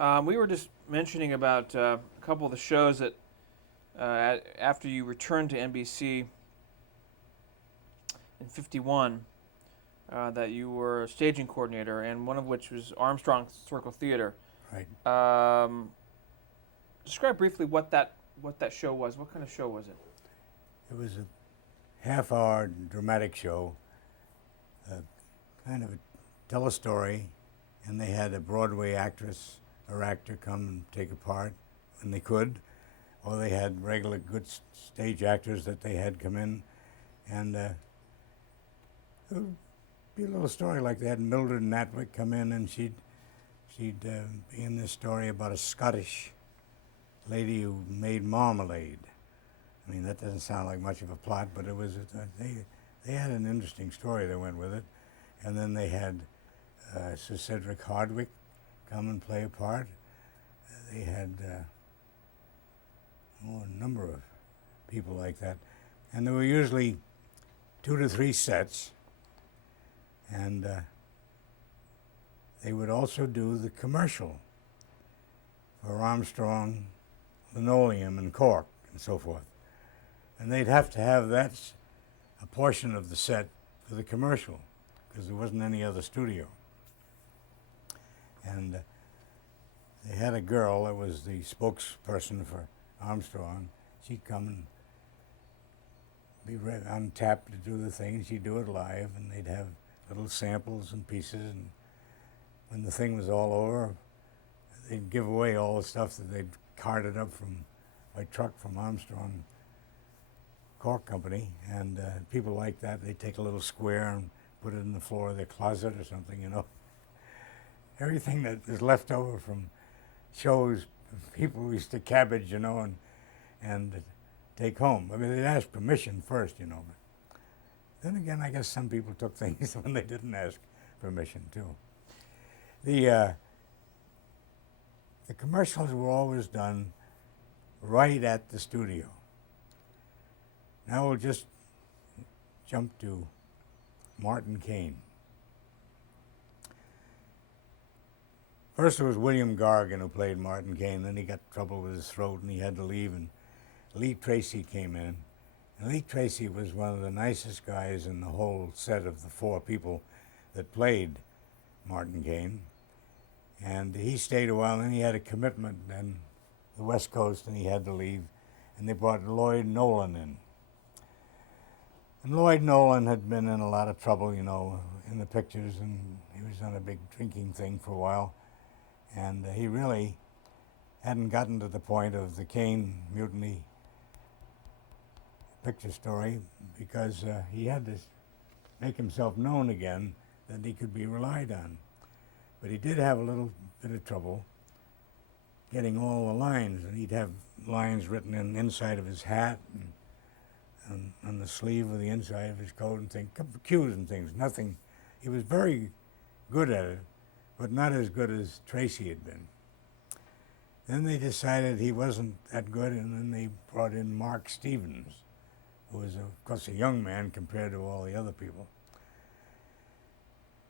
We were just mentioning about a couple of the shows that after you returned to NBC in '51 that you were a staging coordinator, and one of which was Armstrong Circle Theater. Right. Um, Describe briefly what that show was. What kind of show was it? It was a half-hour dramatic show, kind of tell a story, and they had a Broadway actress or actor come and take a part when they could, or they had regular good stage actors that they had come in, and it would be a little story like they had Mildred Natwick come in, and she'd be in this story about a Scottish lady who made marmalade. I mean, that doesn't sound like much of a plot, but it was. They had an interesting story that went with it, and then they had Sir Cedric Hardwicke come and play a part. They had a number of people like that, and there were usually 2 to 3 sets, and they would also do the commercial for Armstrong, Linoleum, and Cork, and so forth. And they'd have to have that a portion of the set for the commercial, because there wasn't any other studio. And they had a girl that was the spokesperson for Armstrong. She'd come and be on tap to do the thing, and she'd do it live, and they'd have little samples and pieces, and when the thing was all over, they'd give away all the stuff that they'd carted up by truck from Armstrong Cork Company, and people like that, they'd take a little square and put it in the floor of their closet or something, Everything that is left over from shows, people used to cabbage, and take home. I mean, they'd ask permission first, but then again, I guess some people took things when they didn't ask permission, too. The commercials were always done right at the studio. Now we'll just jump to Martin Caine. First it was William Gargan who played Martin Caine, then he got trouble with his throat and he had to leave, and Lee Tracy came in. And Lee Tracy was one of the nicest guys in the whole set of the 4 people that played Martin Caine. And he stayed a while, and then he had a commitment in the West Coast and he had to leave, and they brought Lloyd Nolan in. And Lloyd Nolan had been in a lot of trouble, in the pictures, and he was on a big drinking thing for a while. And he really hadn't gotten to the point of the Caine Mutiny picture story, because he had to make himself known again, that he could be relied on. But he did have a little bit of trouble getting all the lines, and he'd have lines written in inside of his hat and on the sleeve of the inside of his coat and things, cues and things, nothing. He was very good at it, but not as good as Tracy had been. Then they decided he wasn't that good, and then they brought in Mark Stevens, who was, of course, a young man compared to all the other people.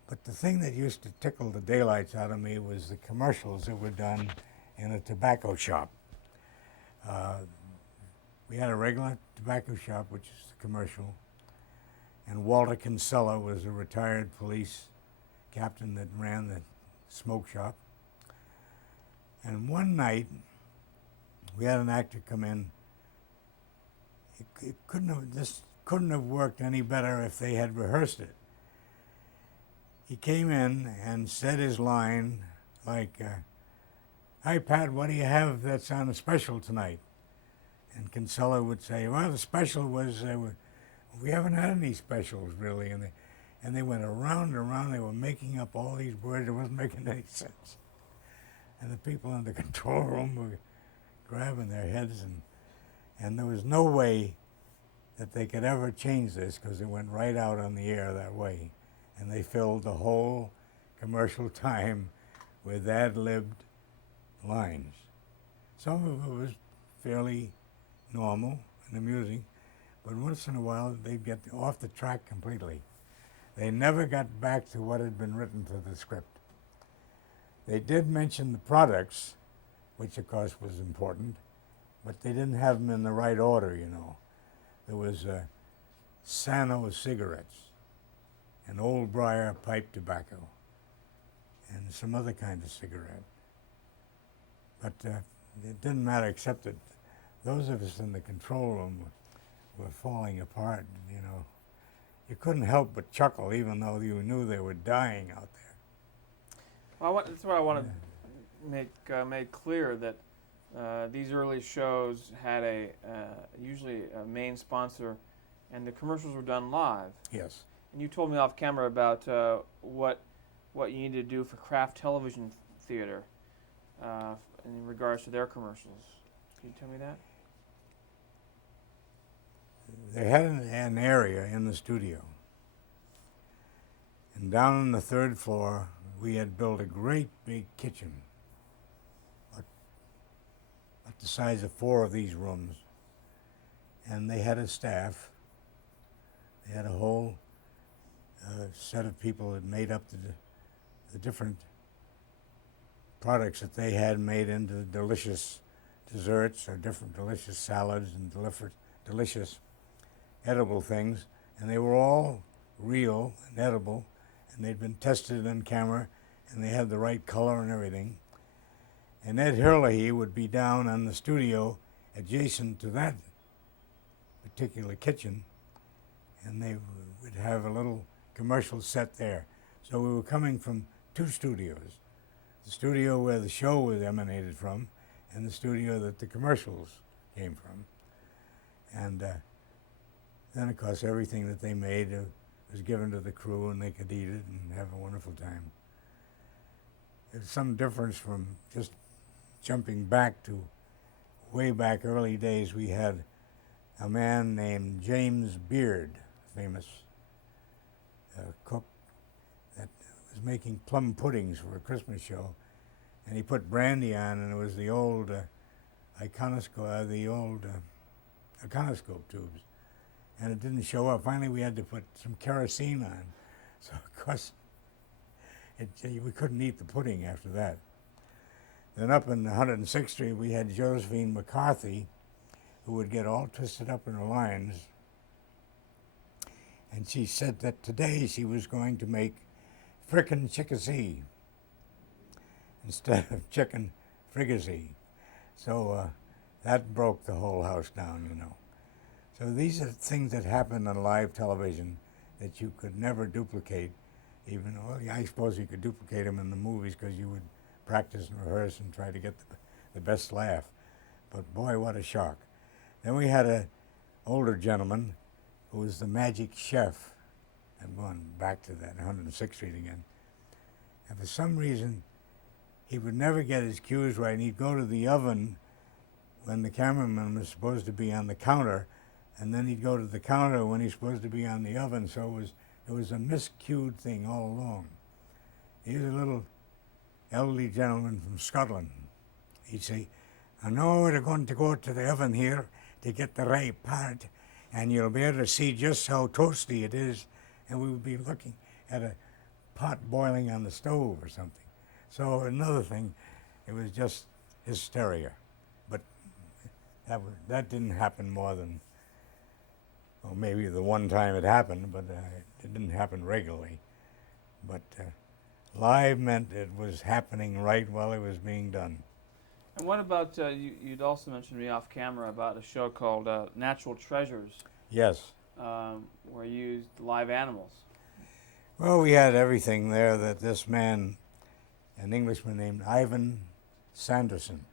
But the thing that used to tickle the daylights out of me was the commercials that were done in a tobacco shop. We had a regular tobacco shop, which is the commercial, and Walter Kinsella was a retired police captain that ran the smoke shop. And one night, we had an actor come in. This couldn't have worked any better if they had rehearsed it. He came in and said his line like, "Hi, Pat, what do you have that's on a special tonight?" And Kinsella would say, "Well, the special was, we haven't had any specials, really." And they went around and around. They were making up all these words. It wasn't making any sense. And the people in the control room were grabbing their heads, and there was no way that they could ever change this, because it went right out on the air that way. And they filled the whole commercial time with ad-libbed lines. Some of it was fairly normal and amusing, but once in a while they'd get off the track completely. They never got back to what had been written for the script. They did mention the products, which of course was important, but they didn't have them in the right order, you know. There was Sano cigarettes, and Old Briar pipe tobacco, and some other kind of cigarette. But it didn't matter, except that those of us in the control room were falling apart, you know. You couldn't help but chuckle, even though you knew they were dying out there. Well, that's what I want to make clear, that these early shows had usually a main sponsor, and the commercials were done live. Yes. And you told me off camera about what you needed to do for Kraft Television Theater in regards to their commercials. Can you tell me that? They had an area in the studio, and down on the third floor we had built a great big kitchen, about the size of 4 of these rooms, and they had a staff. They had a whole set of people that made up the different products that they had made into delicious desserts or different delicious salads and delicious edible things, and they were all real and edible, and they'd been tested on camera, and they had the right color and everything. And Ed Hurley would be down on the studio adjacent to that particular kitchen, and they would have a little commercial set there. So we were coming from 2 studios, the studio where the show was emanated from, and the studio that the commercials came from. And then, of course, everything that they made was given to the crew, and they could eat it and have a wonderful time. There's some difference from just jumping back to way back early days. We had a man named James Beard, famous cook, that was making plum puddings for a Christmas show, and he put brandy on, and it was the old iconoscope tubes, and it didn't show up. Finally, we had to put some kerosene on, so of course we couldn't eat the pudding after that. Then up in 106th Street, we had Josephine McCarthy, who would get all twisted up in her lines, and she said that today she was going to make frickin' chickasee instead of chicken fricassee. So that broke the whole house down, you know. So these are things that happen on live television that you could never duplicate, even, well, I suppose you could duplicate them in the movies because you would practice and rehearse and try to get the best laugh. But boy, what a shock. Then we had an older gentleman who was the magic chef. I'm going back to that, 106th Street again. And for some reason, he would never get his cues right, and he'd go to the oven when the cameraman was supposed to be on the counter, and then he'd go to the counter when he's supposed to be on the oven, so it was a miscued thing all along. He was a little elderly gentleman from Scotland. He'd say, I know we're going to go to the oven here to get the right part, and you'll be able to see just how toasty it is, and we would be looking at a pot boiling on the stove or something. So another thing, it was just hysteria. But that didn't happen more than, well, maybe the one time it happened, but it didn't happen regularly. But live meant it was happening right while it was being done. And what about, you'd also mentioned to me off camera about a show called Natural Treasures. Yes. Where you used live animals. Well, we had everything there that this man, an Englishman named Ivan Sanderson,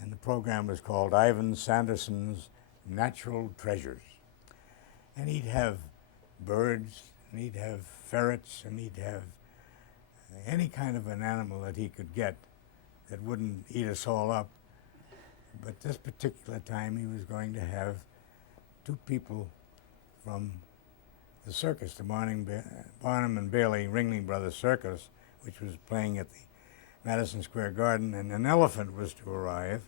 and the program was called Ivan Sanderson's Natural Treasures. And he'd have birds, and he'd have ferrets, and he'd have any kind of an animal that he could get that wouldn't eat us all up. But this particular time he was going to have 2 people from the circus, the Barnum and Bailey Ringling Brothers Circus, which was playing at the Madison Square Garden, and an elephant was to arrive.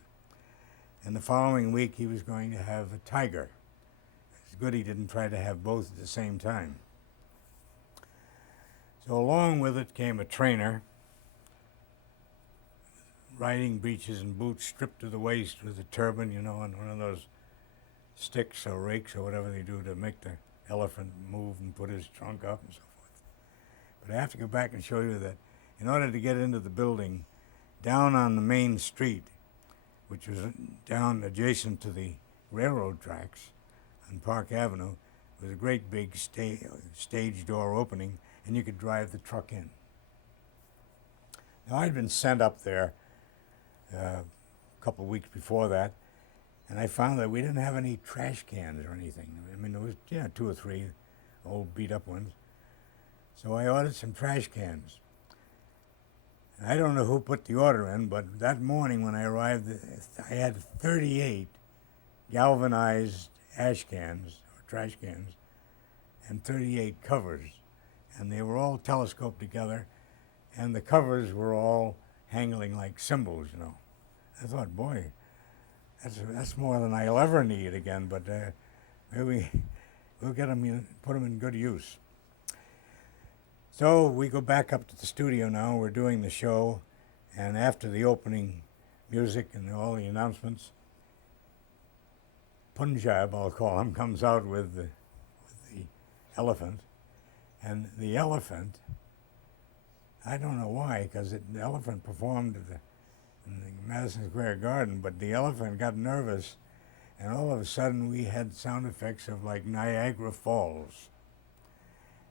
And the following week he was going to have a tiger. It's good he didn't try to have both at the same time. So along with it came a trainer, riding breeches and boots stripped to the waist with a turban, you know, and one of those sticks or rakes or whatever they do to make the elephant move and put his trunk up and so forth. But I have to go back and show you that in order to get into the building, down on the main street, which was down adjacent to the railroad tracks on Park Avenue, was a great big stage door opening, and you could drive the truck in. Now, I'd been sent up there a couple of weeks before that, and I found that we didn't have any trash cans or anything. I mean, there was, 2 or 3 old beat-up ones. So I ordered some trash cans. And I don't know who put the order in, but that morning when I arrived, I had 38 galvanized ash cans, or trash cans, and 38 covers. And they were all telescoped together, and the covers were all hanging like cymbals, you know. I thought, boy, that's more than I'll ever need again, but maybe we'll get them, put them in good use. So we go back up to the studio now. We're doing the show, and after the opening music and all the announcements, Punjab, I'll call him, comes out with the elephant, and the elephant, I don't know why, because the elephant performed in the Madison Square Garden, but the elephant got nervous, and all of a sudden we had sound effects of like Niagara Falls.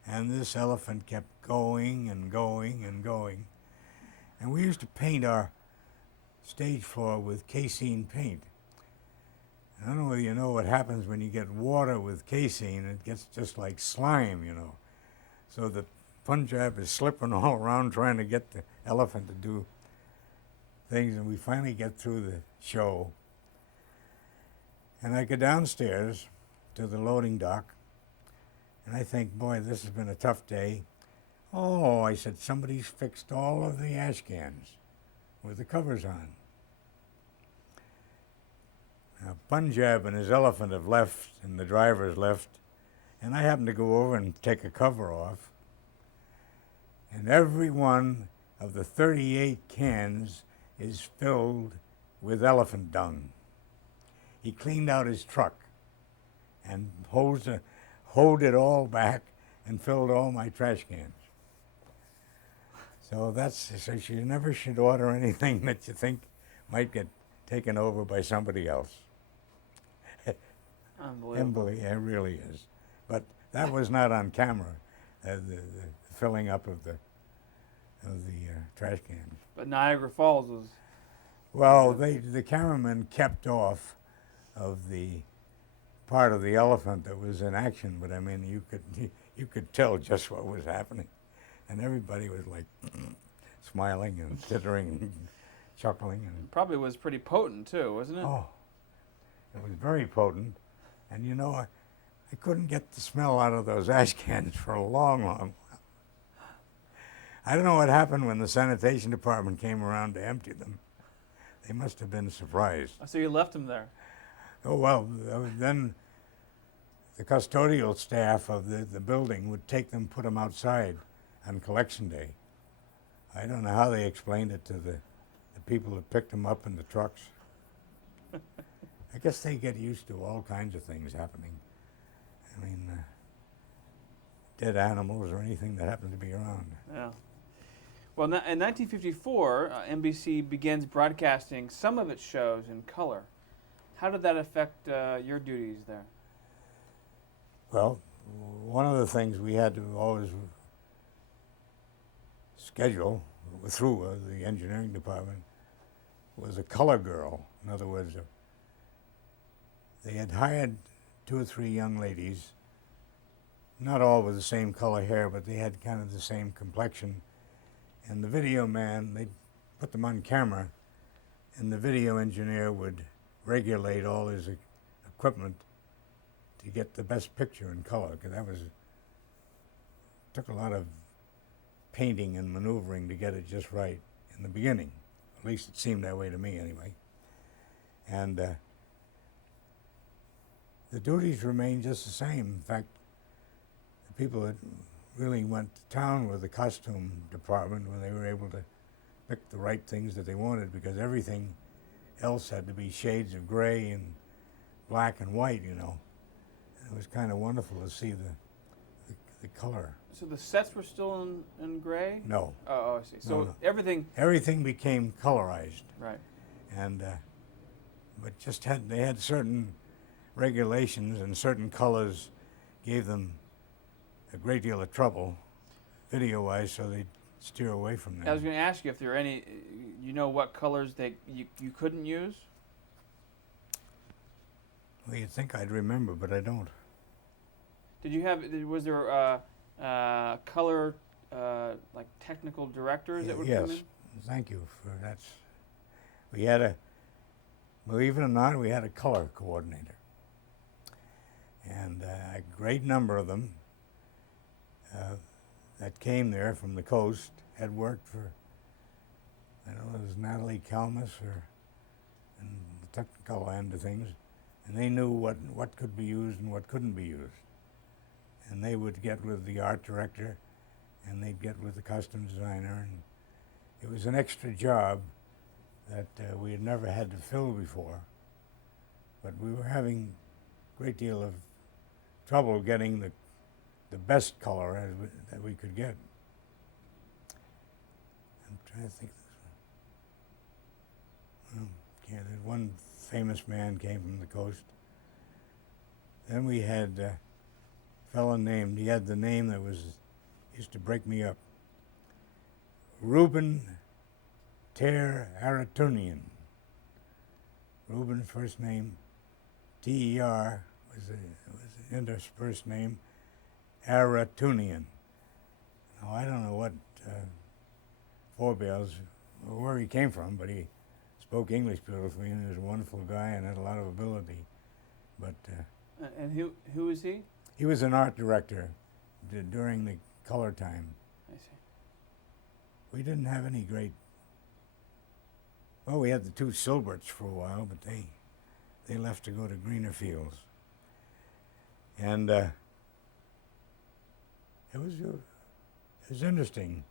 And this elephant kept going and going and going. And we used to paint our stage floor with casein paint. I don't know whether you know what happens when you get water with casein. It gets just like slime, you know. So the Punjab is slipping all around trying to get the elephant to do things, and we finally get through the show. And I go downstairs to the loading dock, and I think, boy, this has been a tough day. Oh, I said, somebody's fixed all of the ash cans with the covers on. Now, Punjab and his elephant have left, and the driver's left, and I happened to go over and take a cover off, and every one of the 38 cans is filled with elephant dung. He cleaned out his truck and hoed it all back and filled all my trash cans. So you never should order anything that you think might get taken over by somebody else. Unbelievable. It really is. But that was not on camera, the filling up of the trash cans. But Niagara Falls was... Well, the cameraman kept off of the part of the elephant that was in action, but I mean, you could tell just what was happening, and everybody was like smiling and tittering and chuckling. And probably was pretty potent too, wasn't it? Oh, it was very potent, and you know, I couldn't get the smell out of those ash cans for a long, long while. I don't know what happened when the sanitation department came around to empty them. They must have been surprised. So you left them there? Oh, well, then the custodial staff of the building would take them, put them outside on collection day. I don't know how they explained it to the people that picked them up in the trucks. I guess they get used to all kinds of things happening. I mean, dead animals or anything that happens to be around. Yeah. Well, in 1954, NBC begins broadcasting some of its shows in color. How did that affect your duties there? Well, one of the things we had to always schedule through the engineering department was a color girl. In other words, they had hired 2 or 3 young ladies, not all with the same color hair, but they had kind of the same complexion. And the video man, they'd put them on camera, and the video engineer would regulate all his equipment to get the best picture in color, because took a lot of painting and maneuvering to get it just right in the beginning. At least it seemed that way to me anyway. And the duties remained just the same. In fact, the people that really went to town with the costume department when they were able to pick the right things that they wanted, because everything else had to be shades of gray and black and white, you know. It was kind of wonderful to see the color. So the sets were still in gray? No. Oh, I see. So No. everything. Everything became colorized, Right. and but they had certain regulations, and certain colors gave them a great deal of trouble, video-wise, so they'd steer away from them. I was going to ask you if there are any. You know what colors you couldn't use? Well, you'd think I'd remember, but I don't. Did you have? Was there color like technical directors that would come Yes, in? thank you for that. We had believe it or not, we had a color coordinator. And a great number of them that came there from the coast had worked for, I don't know, it was Natalie Kalmus or in the technical end of things, and they knew what could be used and what couldn't be used. And they would get with the art director, and they'd get with the costume designer, and it was an extra job that we had never had to fill before, but we were having a great deal of trouble getting the best color that we could get. I'm trying to think. There's one famous man came from the coast. Then we had a fellow named, he had the name that used to break me up, Reuben Ter Aratunian. Reuben, first name, T-E-R, was an interspersed name, Aratunian. Now, I don't know what forebears, or where he came from, but he spoke English beautifully, and he was a wonderful guy and had a lot of ability. But And who is he? he was an art director during the color time. I see. We didn't have any great. Well, we had the two Silberts for a while, but they left to go to greener fields. And it was interesting.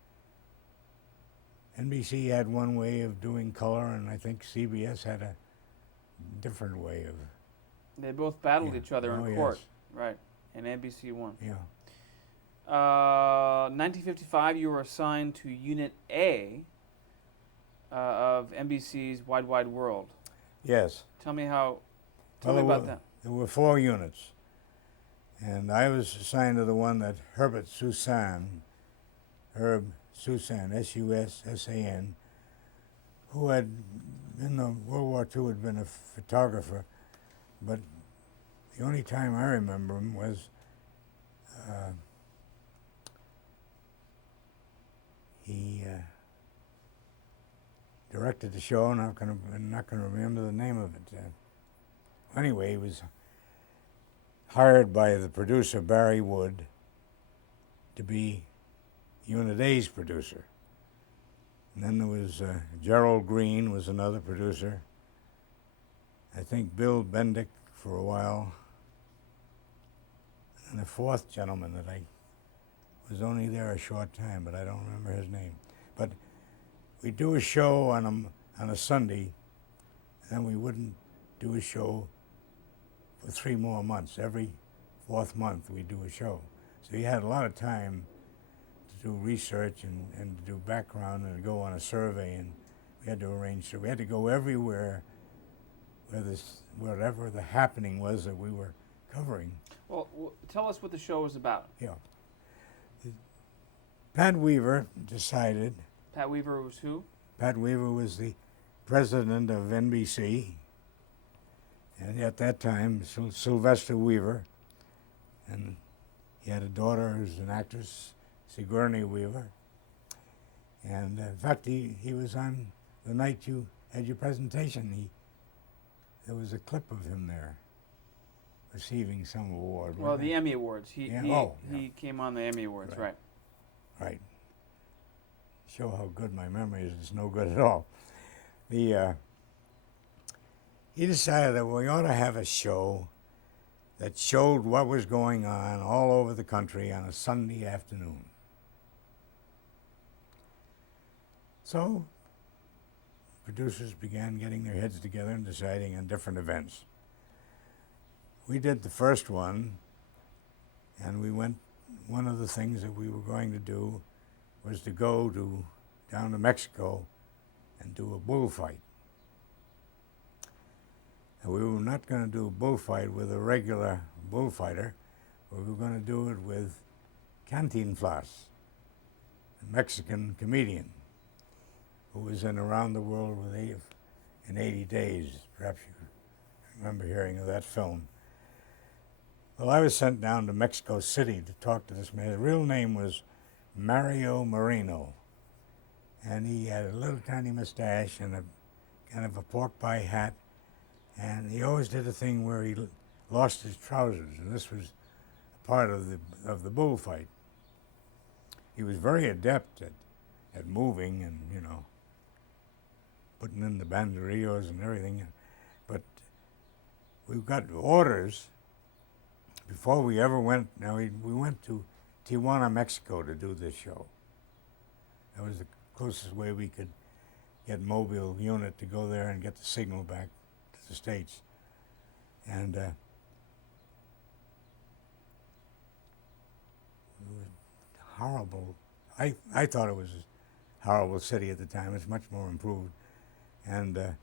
NBC had one way of doing color, and I think CBS had a different way of. They both battled Yeah. each other Oh, in yes. court, right? And NBC won. Yeah. 1955, you were assigned to Unit A of NBC's Wide Wide World. Yes. Tell me how. Tell Well, me about that. There were 4 units, and I was assigned to the one that Herb Susan, S-U-S-S-A-N, who had, in the World War II, had been a photographer, but the only time I remember him was he directed the show, and I'm not going to remember the name of it. Anyway, he was hired by the producer, Barry Wood, to be Unit A's producer. And then there was Gerald Green was another producer. I think Bill Bendick for a while. And the 4th gentleman that I was only there a short time, but I don't remember his name. But we'd do a show on a Sunday, and then we wouldn't do a show for 3 more months. Every 4th month we'd do a show. So you had a lot of time to do research and to do background and to go on a survey, and we had to arrange. So we had to go everywhere wherever the happening was that we were covering. Well, tell us what the show was about. Yeah. Pat Weaver decided. Pat Weaver was who? Pat Weaver was the president of NBC, and at that time, Sylvester Weaver, and he had a daughter who's an actress, Sigourney Weaver. And in fact, he was on the night you had your presentation. There was a clip of him there receiving some award. Well, the Emmy Awards. He came on the Emmy Awards, right? Right. Show how good my memory is. It's no good at all. He decided that we ought to have a show that showed what was going on all over the country on a Sunday afternoon. So producers began getting their heads together and deciding on different events. We did the first one, and one of the things that we were going to do was to go down to Mexico and do a bullfight. And we were not going to do a bullfight with a regular bullfighter, but we were going to do it with Cantinflas, a Mexican comedian who was in Around the World in 80 Days. Perhaps you remember hearing of that film. Well, I was sent down to Mexico City to talk to this man. His real name was Mario Moreno, and he had a little tiny mustache and a kind of a pork pie hat, and he always did a thing where he lost his trousers, and this was part of the bullfight. He was very adept at moving and, putting in the banderillos and everything, but we got orders before we ever went. Now, we went to Tijuana, Mexico to do this show. That was the closest way we could get mobile unit to go there and get the signal back to the States. And it was horrible. I thought it was a horrible city at the time. It's much more improved. And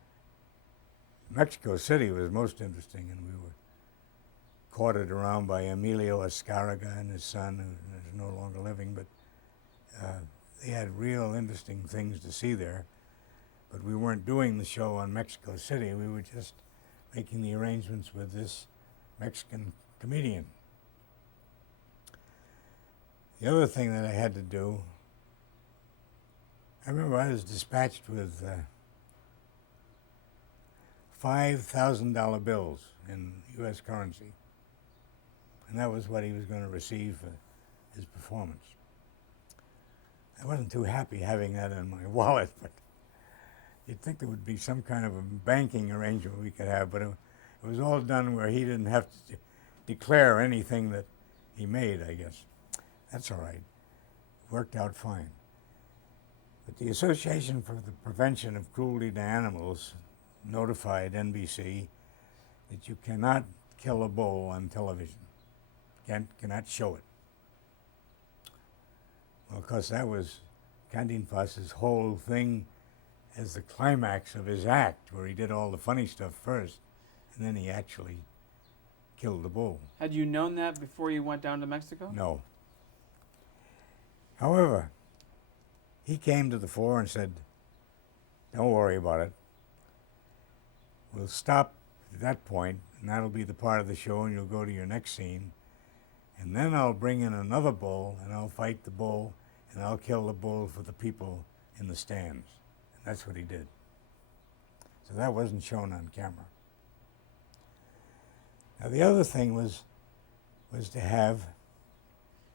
Mexico City was most interesting, and we were courted around by Emilio Azcárraga and his son, who is no longer living, but they had real interesting things to see there. But we weren't doing the show on Mexico City. We were just making the arrangements with this Mexican comedian. The other thing that I had to do, I remember I was dispatched with $5,000 bills in U.S. currency. And that was what he was going to receive for his performance. I wasn't too happy having that in my wallet, but you'd think there would be some kind of a banking arrangement we could have, but it was all done where he didn't have to declare anything that he made, I guess. That's all right. It worked out fine. But the Association for the Prevention of Cruelty to Animals notified NBC that you cannot kill a bull on television. Cannot show it. Well, of course, that was Cantinflas' whole thing as the climax of his act, where he did all the funny stuff first, and then he actually killed the bull. Had you known that before you went down to Mexico? No. However, he came to the fore and said, "Don't worry about it. We'll stop at that point, and that'll be the part of the show, and you'll go to your next scene. And then I'll bring in another bull, and I'll fight the bull, and I'll kill the bull for the people in the stands." And that's what he did. So that wasn't shown on camera. Now, the other thing was to have...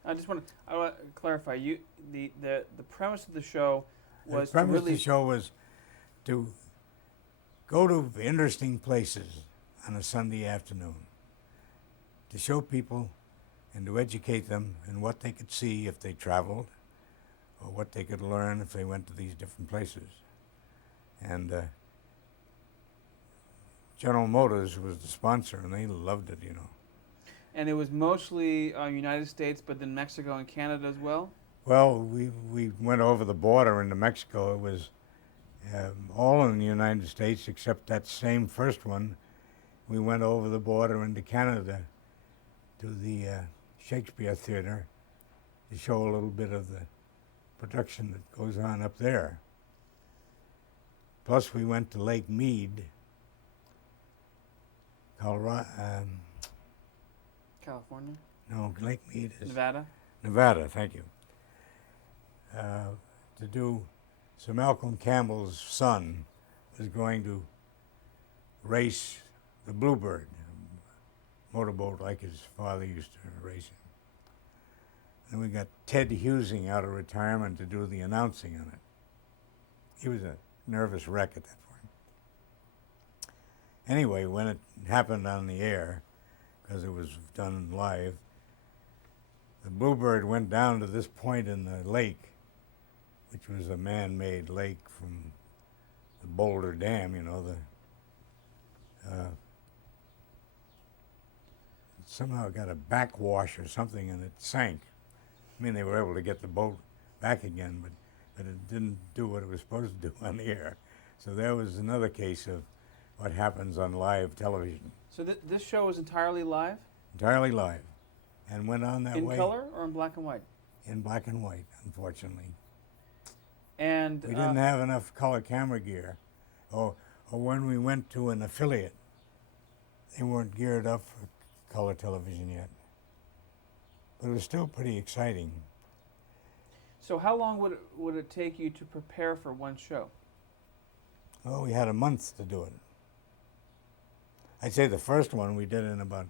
I want to clarify. The premise of the show was the premise to really... of the show was to go to interesting places on a Sunday afternoon, to show people and to educate them in what they could see if they traveled, or what they could learn if they went to these different places. And General Motors was the sponsor, and they loved it, And it was mostly United States, but then Mexico and Canada as well? Well, we went over the border into Mexico. It was all in the United States, except that same first one. We went over the border into Canada to the Shakespeare Theater to show a little bit of the production that goes on up there. Plus, we went to Lake Mead, Colorado. California? No, Lake Mead is... Nevada? Nevada, thank you. To do... So Malcolm Campbell's son was going to race the Bluebird, a motorboat like his father used to race it. Then we got Ted Husing out of retirement to do the announcing on it. He was a nervous wreck at that point. Anyway, when it happened on the air, because it was done live, the Bluebird went down to this point in the lake, which was a man-made lake from Boulder Dam, you know, somehow it got a backwash or something and it sank. I mean, they were able to get the boat back again, but it didn't do what it was supposed to do on the air. So there was another case of what happens on live television. So this show was entirely live? Entirely live. And went on that way. In color or in black and white? In black and white, unfortunately. And We didn't have enough color camera gear. Or when we went to an affiliate, they weren't geared up for color television yet. But it was still pretty exciting. So how long would it take you to prepare for one show? Well, we had a month to do it. I'd say the first one we did in about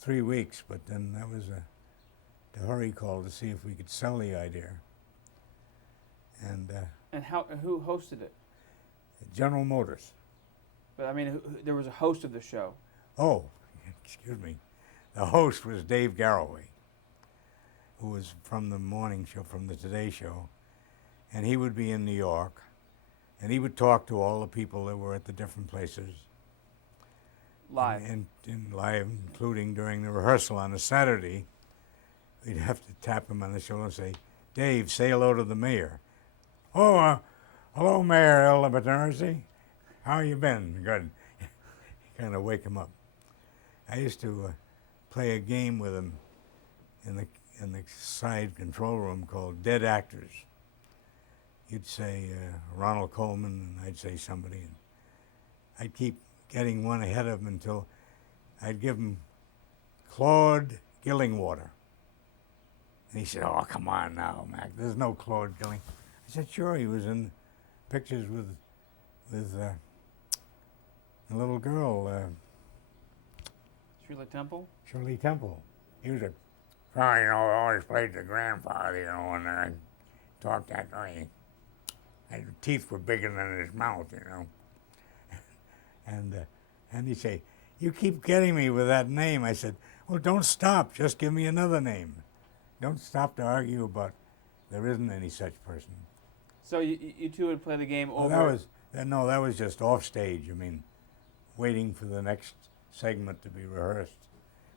3 weeks, but then that was a hurry call to see if we could sell the idea. And who hosted it? General Motors. But I mean, there was a host of the show. Oh, excuse me. The host was Dave Garroway, who was from the morning show, from the Today Show. And he would be in New York, and he would talk to all the people that were at the different places. Live. And live, including during the rehearsal on a Saturday. We'd have to tap him on the shoulder and say, "Dave, say hello to the mayor." "Oh, hello, Mayor Elabaterzi. How you been?" Good. Kind of wake him up. I used to play a game with him in the side control room called Dead Actors. You'd say Ronald Coleman, and I'd say somebody. And I'd keep getting one ahead of him until I'd give him Claude Gillingwater. And he said, "Oh, come on now, Mac. There's no Claude Gilling." I said, "Sure, he was in pictures with a little girl, Shirley Temple? Shirley Temple. He was a, oh, you know, always played the grandfather, you know, and I talked that way. His teeth were bigger than his mouth, you know." And he'd say, "You keep getting me with that name." I said, "Well, don't stop. Just give me another name. Don't stop to argue about there isn't any such person." So you two would play the game over. That was just off stage. I mean, waiting for the next segment to be rehearsed.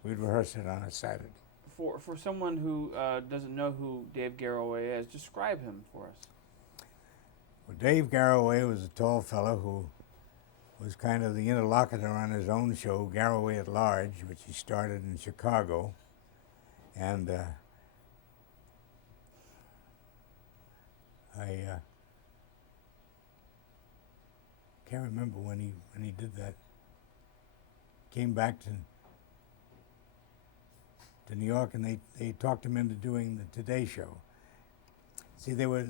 We'd rehearse it on a Saturday. For someone who doesn't know who Dave Garroway is, describe him for us. Well, Dave Garroway was a tall fellow who was kind of the interlocutor on his own show, Garroway at Large, which he started in Chicago. And I can't remember when he did that. Came back to New York, and they talked him into doing the Today Show. See, there was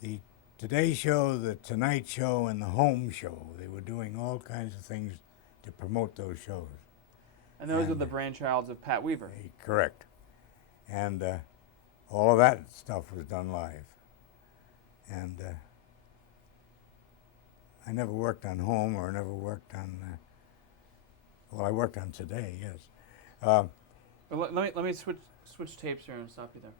the Today Show, the Tonight Show, and the Home Show. They were doing all kinds of things to promote those shows. And those were the brainchilds of Pat Weaver. Correct. And all of that stuff was done live. And I never worked on Home or never worked on, well, I worked on Today, yes. But let me switch tapes here and stop you there.